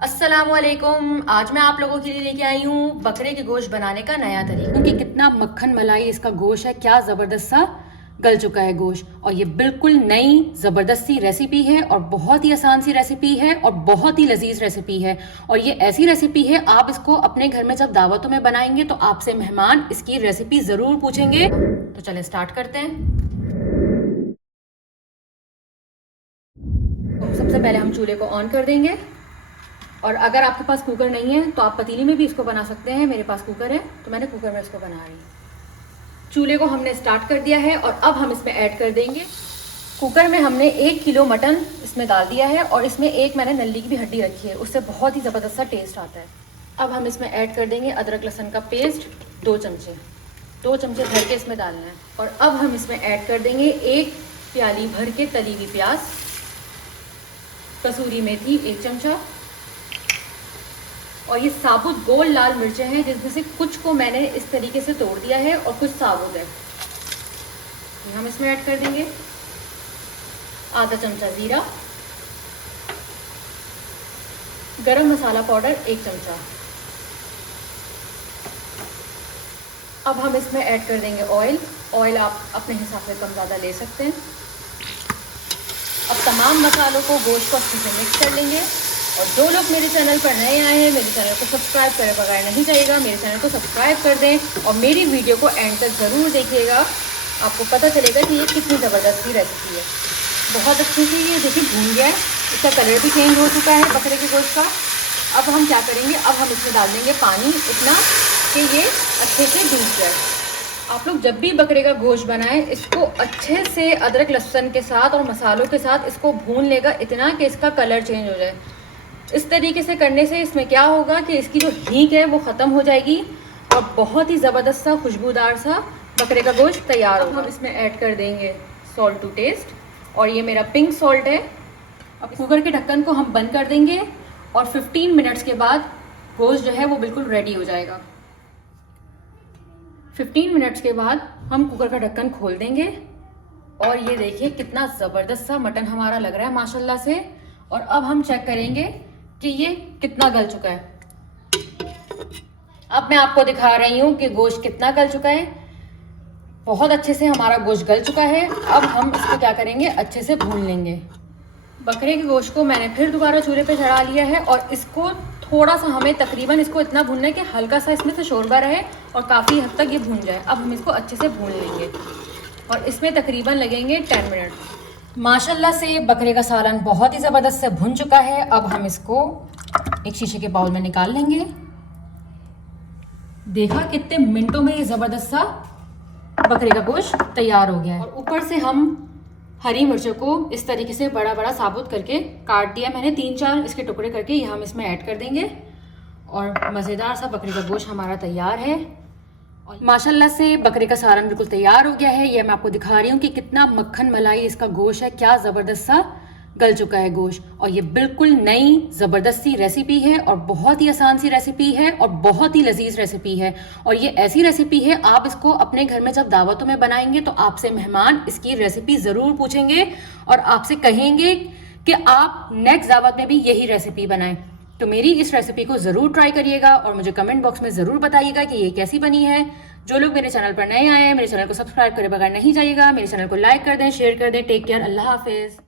अस्सलामुअलैकुम। आज मैं आप लोगों के लिए लेके आई हूँ बकरे के गोश्त बनाने का नया तरीका। क्योंकि कितना मक्खन मलाई इसका गोश्त है, क्या ज़बरदस्त सा गल चुका है गोश्त। और ये बिल्कुल नई ज़बरदस्त सी रेसिपी है और बहुत ही आसान सी रेसिपी है और बहुत ही लजीज रेसिपी है। और ये ऐसी रेसिपी है, आप इसको अपने घर में जब दावतों में बनाएंगे तो आपसे मेहमान इसकी रेसिपी ज़रूर पूछेंगे। तो चले स्टार्ट करते हैं। तो सबसे पहले हम चूल्हे को ऑन कर देंगे। और अगर आपके पास कुकर नहीं है तो आप पतीली में भी इसको बना सकते हैं। मेरे पास कुकर है तो मैंने कुकर में इसको बना रही हूँ। चूल्हे को हमने स्टार्ट कर दिया है और अब हम इसमें ऐड कर देंगे। कुकर में हमने 1 किलो मटन इसमें डाल दिया है और इसमें एक मैंने नल्ली की भी हड्डी रखी है, उससे बहुत ही ज़बरदस्त सा टेस्ट आता है। अब हम इसमें ऐड कर देंगे अदरक लहसुन का पेस्ट 2 चमचे। 2 चमचे भर के इसमें डालना है। और अब हम इसमें ऐड कर देंगे 1 प्याली भर के तली हुई प्याज, कसूरी मेथी 1 चमचा, और ये साबुत गोल लाल मिर्चें हैं जिसमें से कुछ को मैंने इस तरीके से तोड़ दिया है और कुछ साबुत है। ये हम इसमें ऐड कर देंगे। आधा चमचा जीरा, गरम मसाला पाउडर 1 चमचा। अब हम इसमें ऐड कर देंगे ऑयल। ऑयल आप अपने हिसाब से कम ज़्यादा ले सकते हैं। अब तमाम मसालों को गोश्त को अच्छे से मिक्स कर लेंगे। और जो लोग मेरे चैनल पर नए आए हैं, मेरे चैनल को सब्सक्राइब करे बगैर नहीं जाइएगा। मेरे चैनल को सब्सक्राइब कर दें और मेरी वीडियो को एंड तक ज़रूर देखिएगा। आपको पता चलेगा कि ये कितनी ज़बरदस्त की रेसिपी है। बहुत अच्छे से ये देखिए भून गया है, इसका कलर भी चेंज हो चुका है बकरे के गोश्त का। अब हम क्या करेंगे, अब हम इसमें डाल देंगे पानी इतना कि ये अच्छे से भून जाए। आप लोग जब भी बकरे का गोश्त बनाएं, इसको अच्छे से अदरक लहसुन के साथ और मसालों के साथ इसको भून लेगा इतना कि इसका कलर चेंज हो जाए। इस तरीके से करने से इसमें क्या होगा कि इसकी जो हींग है वो ख़त्म हो जाएगी और बहुत ही ज़बरदस्त सा खुशबूदार सा बकरे का गोश्त तैयार होगा। हम इसमें ऐड कर देंगे सॉल्ट टू टेस्ट, और ये मेरा पिंक सॉल्ट है। अब कुकर के ढक्कन को हम बंद कर देंगे और 15 मिनट्स के बाद गोश्त जो है वो बिल्कुल रेडी हो जाएगा। 15 मिनट्स के बाद हम कुकर का ढक्कन खोल देंगे और ये देखिए कितना ज़बरदस्त सा मटन हमारा लग रहा है माशाल्लाह से। और अब हम चेक करेंगे कि ये कितना गल चुका है। अब मैं आपको दिखा रही हूँ कि गोश्त कितना गल चुका है। बहुत अच्छे से हमारा गोश्त गल चुका है। अब हम इसको क्या करेंगे, अच्छे से भून लेंगे। बकरे के गोश्त को मैंने फिर दोबारा चूल्हे पे चढ़ा लिया है और इसको थोड़ा सा हमें तकरीबन इसको इतना भूनना है कि हल्का सा इसमें से शोरबा रहे और काफ़ी हद तक ये भून जाए। अब हम इसको अच्छे से भून लेंगे और इसमें तकरीबन लगेंगे 10 मिनट। माशाल्लाह से बकरे का सालन बहुत ही ज़बरदस्त से भुन चुका है। अब हम इसको एक शीशे के बाउल में निकाल लेंगे। देखा कितने मिनटों में ये ज़बरदस्त सा बकरे का गोश्त तैयार हो गया है। और ऊपर से हम हरी मिर्चों को इस तरीके से बड़ा बड़ा साबुत करके काट दिया मैंने, 3-4 इसके टुकड़े करके ये हम इसमें ऐड कर देंगे। और मज़ेदार सा बकरे का गोश्त हमारा तैयार है। और माशाल्लाह से बकरे का सालन बिल्कुल तैयार हो गया है। ये मैं आपको दिखा रही हूँ कि कितना मक्खन मलाई इसका गोश्त है, क्या ज़बरदस्त सा गल चुका है गोश्त। और ये बिल्कुल नई ज़बरदस्त सी रेसिपी है और बहुत ही आसान सी रेसिपी है और बहुत ही लजीज रेसिपी है। और ये ऐसी रेसिपी है, आप इसको अपने घर में जब दावतों में बनाएंगे तो आपसे मेहमान इसकी रेसिपी ज़रूर पूछेंगे और आपसे कहेंगे कि आप नेक्स्ट दावत में भी यही रेसिपी बनाएं। तो मेरी इस रेसिपी को ज़रूर ट्राई करिएगा और मुझे कमेंट बॉक्स में ज़रूर बताइएगा कि ये कैसी बनी है। जो लोग मेरे चैनल पर नए आए हैं, मेरे चैनल को सब्सक्राइब करे बगैर नहीं जाइएगा। मेरे चैनल को लाइक कर दें, शेयर कर दें। टेक केयर, अल्लाह हाफिज़।